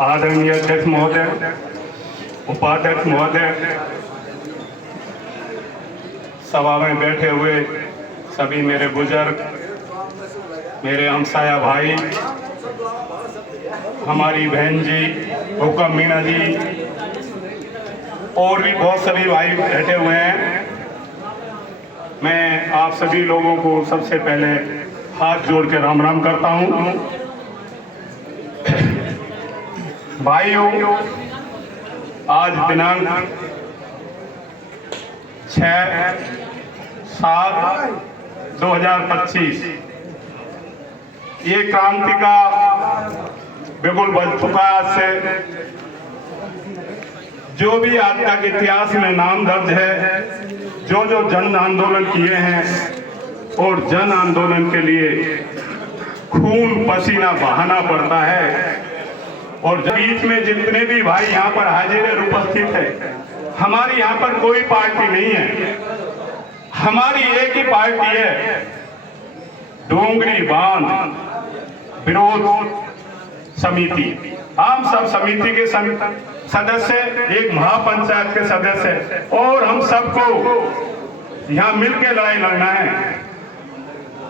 आदरणीय अध्यक्ष महोदय, उपाध्यक्ष महोदय, सभा में बैठे हुए सभी मेरे बुजुर्ग, मेरे हमसाया भाई, हमारी बहन जी हुक्म मीना जी और भी बहुत सभी भाई बैठे हुए हैं। मैं आप सभी लोगों को सबसे पहले हाथ जोड़ के राम राम करता हूं। भाइयों, आज दिनांक 6/7/2025 ये क्रांति का बिल्कुल बज चुका आज से। जो भी आज तक इतिहास में नाम दर्ज है, जो जो जन आंदोलन किए हैं और जन आंदोलन के लिए खून पसीना बहाना पड़ता है, और बीच में जितने भी भाई यहाँ पर हाजिर उपस्थित है, हमारी यहाँ पर कोई पार्टी नहीं है, हमारी एक ही पार्टी है, डोंगरी बांध विरोध समिति। हम सब समिति के सदस्य, एक महापंचायत के सदस्य, और हम सबको यहाँ मिलकर लड़ाई लड़ना है।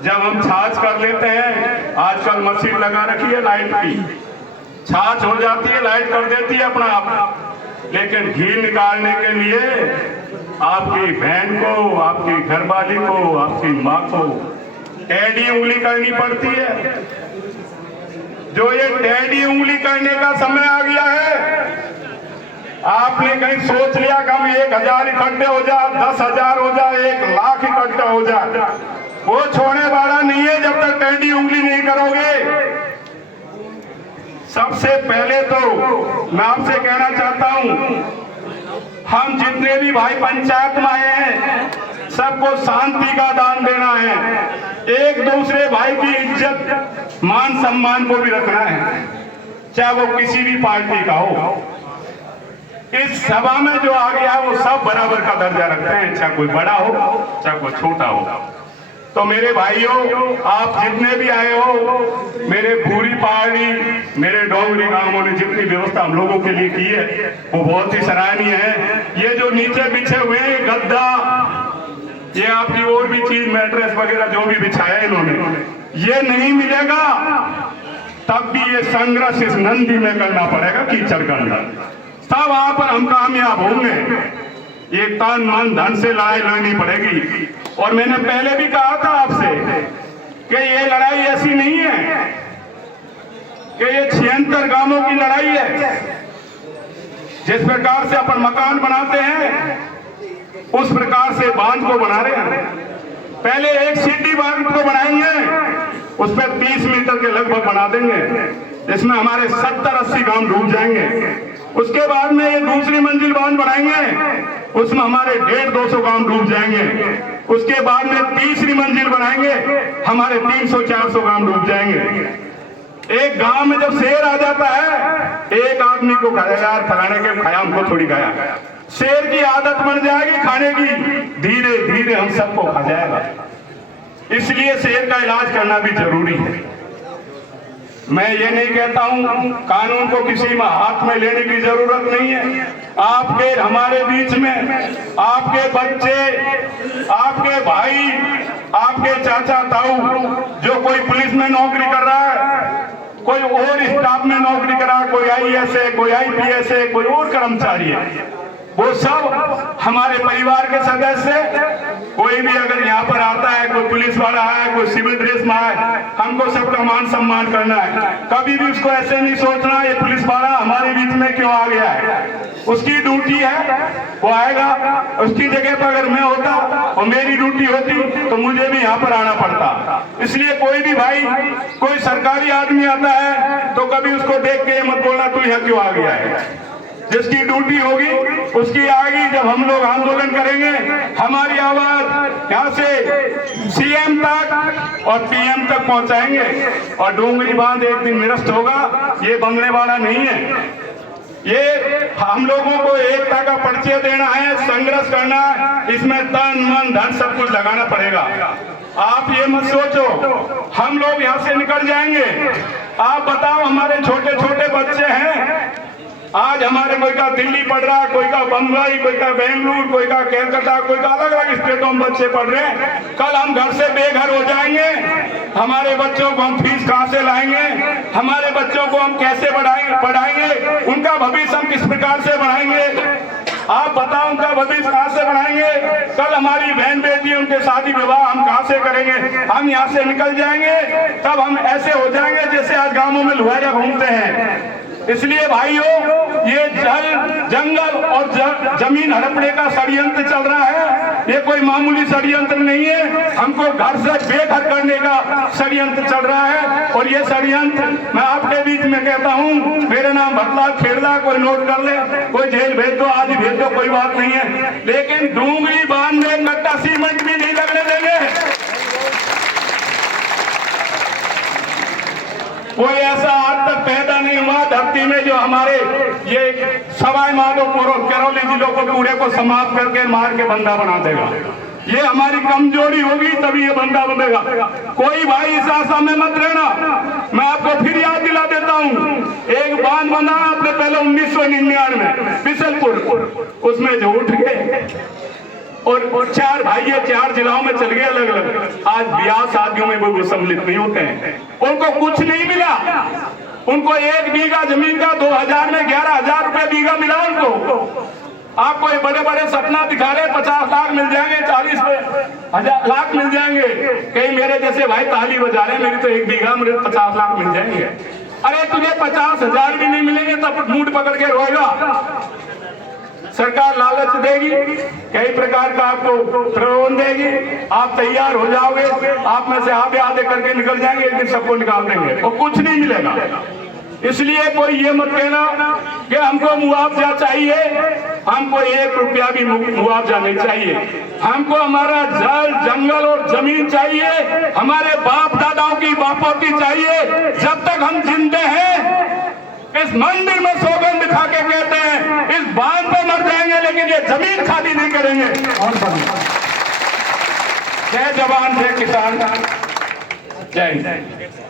जब हम छाछ कर लेते हैं, आजकल मशीन लगा रखी है लाइट की, छाछ हो जाती है, लाइट कर देती है अपना आप, लेकिन घी निकालने के लिए आपकी बहन को, आपकी घरवाली को, आपकी माँ को टेढ़ी उंगली करनी पड़ती है। जो ये टेढ़ी उंगली करने का समय आ गया है, आपने कहीं सोच लिया कि हम 1000 इकट्ठे हो जाए, 10,000 हो जाए, 1,00,000 इकट्ठा हो जाए, वो छोड़ने वाला नहीं है जब तक टेढ़ी उंगली नहीं करोगे। सबसे पहले तो मैं आपसे कहना चाहता हूं, हम जितने भी भाई पंचायत में आए हैं, सबको शांति का दान देना है, एक दूसरे भाई की इज्जत मान सम्मान को भी रखना है, चाहे वो किसी भी पार्टी का हो। इस सभा में जो आ गया वो सब बराबर का दर्जा रखते हैं, चाहे कोई बड़ा हो, चाहे कोई छोटा हो। तो मेरे भाइयों, आप जितने भी आए हो, मेरे पूरी पहाड़ी, मेरे डोंगरी गांवों ने जितनी व्यवस्था हम लोगों के लिए की है वो बहुत ही सराहनीय है। ये जो नीचे बिछे हुए गद्दा, ये आपकी और भी चीज, मैट्रेस वगैरह जो भी बिछाया है इन्होंने, ये नहीं मिलेगा, तब भी ये संघर्ष इस नंदी में करना पड़ेगा, कीचड़ का अंदर, तब वहां पर हम कामयाब होंगे। ये तन मन धन से लड़ाई लड़नी पड़ेगी। और मैंने पहले भी कहा था आपसे कि ये लड़ाई ऐसी नहीं है कि ये 76 गांवों की लड़ाई है। जिस प्रकार से अपन मकान बनाते हैं, उस प्रकार से बांध को बना रहे हैं। पहले एक सीढ़ी बांध को बनाएंगे, उस पर 30 मीटर के लगभग बना देंगे, जिसमें हमारे 70-80 गांव डूब जाएंगे। उसके बाद में ये दूसरी मंजिल बांध बनाएंगे, उसमें हमारे 150-200 गांव डूब जाएंगे। उसके बाद में तीसरी मंजिल बनाएंगे, हमारे 300-400 गांव डूब जाएंगे। एक गांव में जब शेर आ जाता है, एक आदमी को खाएगा, यार फलाने के खाया, हमको थोड़ी खाया। शेर की आदत बन जाएगी खाने की, धीरे धीरे हम सबको खा जाएगा। इसलिए शेर का इलाज करना भी जरूरी है। मैं ये नहीं कहता हूं कानून को किसी में हाथ में लेने की जरूरत नहीं है। आपके हमारे बीच में आपके बच्चे, आपके भाई, आपके चाचा ताऊ, जो कोई पुलिस में नौकरी कर रहा है, कोई और स्टाफ में नौकरी कर रहा है, कोई IAS है, कोई IPS है, कोई और कर्मचारी है, वो सब हमारे परिवार के सदस्य। कोई भी अगर यहाँ पर आता है, कोई पुलिस वाला है, कोई सिविल ड्रेस में है, हमको सबका मान सम्मान करना है। कभी भी उसको ऐसे नहीं सोचना ये पुलिस वाला हमारे बीच में क्यों आ गया है। उसकी ड्यूटी है, वो आएगा। उसकी जगह पर अगर मैं होता और मेरी ड्यूटी होती तो मुझे भी यहाँ पर आना पड़ता। इसलिए कोई भी भाई, कोई सरकारी आदमी आता है तो कभी उसको देख के मत बोलना तू यहाँ क्यों आ गया है। जिसकी ड्यूटी होगी उसकी आएगी। जब हम लोग आंदोलन करेंगे, हमारी आवाज यहाँ से CM तक और PM तक पहुंचाएंगे, और डोंगरी बांध एक दिन निरस्त होगा। ये बनने वाला नहीं है। ये हम लोगों को एकता का परिचय देना है, संघर्ष करना है, इसमें तन मन धन सब कुछ लगाना पड़ेगा। आप ये मत सोचो हम लोग यहाँ से निकल जाएंगे, आप बताओ, हमारे छोटे छोटे बच्चे हैं, आज हमारे कोई का दिल्ली पढ़ रहा है, कोई का बम्बई, कोई का बेंगलुरु, कोई का कलकत्ता, कोई का अलग अलग स्टेटों में बच्चे पढ़ रहे हैं। कल हम घर से बेघर हो जाएंगे, हमारे बच्चों को हम फीस कहाँ से लाएंगे, हमारे बच्चों को हम कैसे पढ़ाएंगे, उनका भविष्य हम किस प्रकार से बढ़ाएंगे? आप बताओ, उनका भविष्य कहाँ से बढ़ाएंगे? कल हमारी बहन बेटी, उनके शादी विवाह हम कहाँ से करेंगे? हम यहाँ से निकल जाएंगे, तब हम ऐसे हो जाएंगे जैसे आज गांवों में लुहारा घूमते हैं। इसलिए भाइयों, ये जल, जंगल और जमीन हड़पने का षड्यंत्र चल रहा है। ये कोई मामूली षड्यंत्र नहीं है, हमको घर से बेघर करने का षड्यंत्र चल रहा है। और ये षड्यंत्र मैं आपके बीच में कहता हूँ, मेरा नाम भटला खेड़ला, कोई नोट कर ले, कोई जेल भेज दो, आज भेज दो, कोई बात नहीं है, लेकिन डूंगरी बांध में कट्टा सीमेंट भी नहीं लगने देंगे। कोई ऐसा आज तक पैदा नहीं हुआ धरती में जो हमारे ये सवाई माधोपुर और करौली जिलों को पूरे को समाप्त करके मार के बंदा बना देगा। ये हमारी कमजोरी होगी तभी ये बंदा बनेगा। कोई भाई इस आशा में मत रहना। मैं आपको फिर याद दिला देता हूँ, एक बांध बना आपने पहले 1999 में बिशनपुर, उसमें जो उठ गए और 4 भाई 4 जिलाओं में चल गए अलग अलग। आज ब्याह शादियों में वो सम्मिलित नहीं होते हैं, उनको कुछ नहीं मिला। उनको 1 बीघा जमीन का 2000 में 11,000 रुपए बीघा मिला उनको। आपको ये बड़े बड़े सपना दिखा रहे, 50 लाख मिल जाएंगे, 40 लाख मिल जाएंगे। कहीं मेरे जैसे भाई ताली बजा रहे, मेरी तो 1 बीघा मेरे 50 लाख मिल जाएंगे। अरे तुझे 50,000 भी नहीं मिलेंगे तब मूड पकड़ के रोएगा। सरकार लालच देगी, कई प्रकार का आपको प्रलोभन देगी, आप तैयार हो जाओगे, आप में से आधे आधे करके निकल जाएंगे, एक दिन सबको निकाल देंगे और कुछ नहीं मिलेगा। इसलिए कोई ये मत कहना कि हमको मुआवजा चाहिए, हमको 1 रुपया भी मुआवजा नहीं चाहिए। हमको हमारा जल, जंगल और जमीन चाहिए, हमारे बाप दादाओं की बापोती चाहिए। जब तक हम जिंदे हैं, इस मंदिर में सौगंध खा के कहते हैं, इस बांध पे मर जाएंगे लेकिन ये जमीन खाली नहीं करेंगे। जय जवान, जय किसान, जय हिंद।